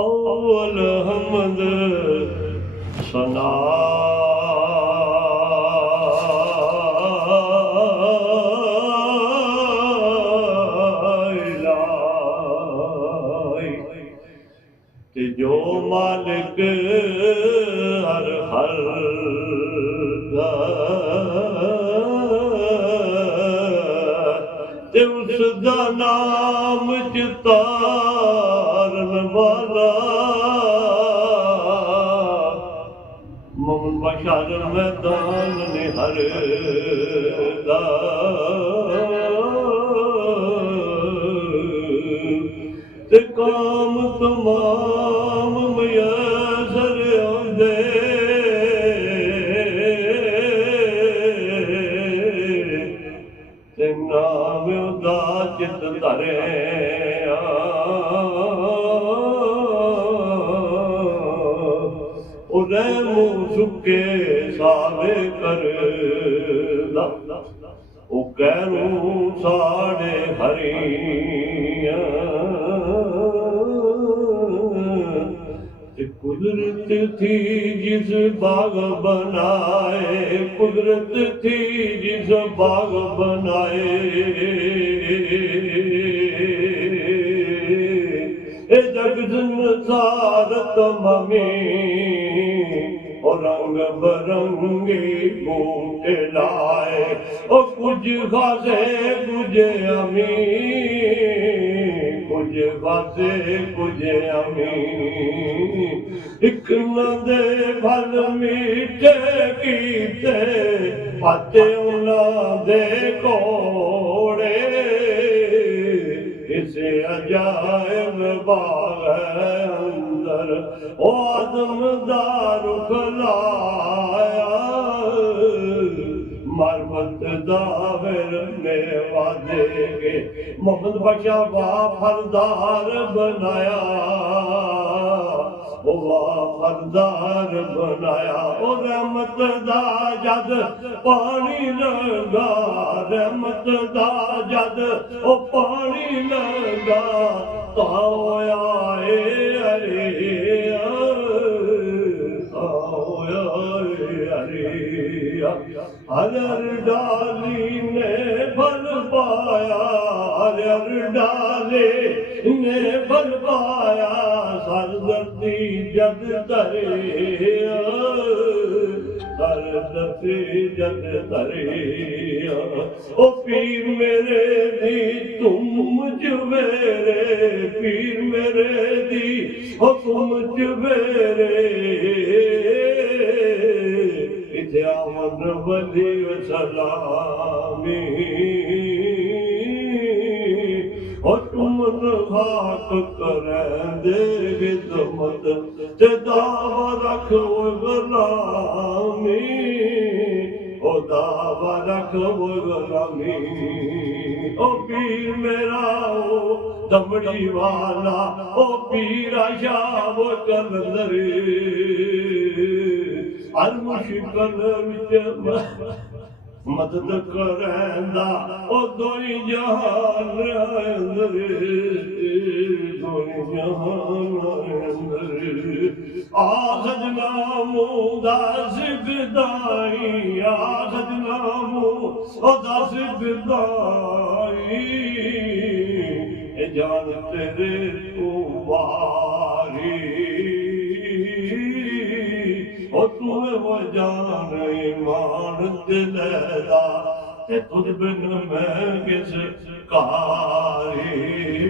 अव्वल हमद सना ते जो मालिक हर हर दा ते उसदा नाम चितारन वाला मोमन बशार मैदान ने हर दा ते काम तमाम मयसर आंदे ते नाम उदा चित धरे रहमू सुके सावे करदा ओ कहूं साढ़े हरिया कुदरत थी जिस बाग बनाए कुदरत थी जिस बाग बनाए ए जगदनसार तमामी और रंग बरंगे बूटे लाए और कुछ खासे कुछ अमी कुछ खासे कुछ अमी एक न दे फल मीठे कीते पाते उन्हां दे कोड़े इसे अजायब बाग अंदर ओ आदम दा रुख लाया मरमत दा ने वादे के मोहम्मद बख्शा फरदार बनाया ओ फरदार बनाया ओ रहमत दा जद पानी लगा रहमत दा जद ओ पानी लगा तो आए अरे हर डाली ने फल पाया हर डाले ने फल पाया सरदर्दी जग तरे सरदर्दी जग तरे ओ पीर मेरे दी तुम जुवेरे पीर मेरे दी ओ तुम जुवेरे इत्यामन वली सलामी और तुमन खाक करेंदे खिदमत ते दावा रखो गुलामी ओ दावा रखो गुलामी ओ पीर मेरा ओ दमड़ी वाला ओ पीरा शाह वो कलंदर हर मुश्किल विच मदद करंदा ओ दोई जहान अंदर दोई जहान अंदर आखदना मुदा सिकदाई आखदना मुदा सिकदाई ए जान तेरे तू वारी ओ तुम्हें वो जान ईमान दिलदा ते तुझ बिन मैं किस कारी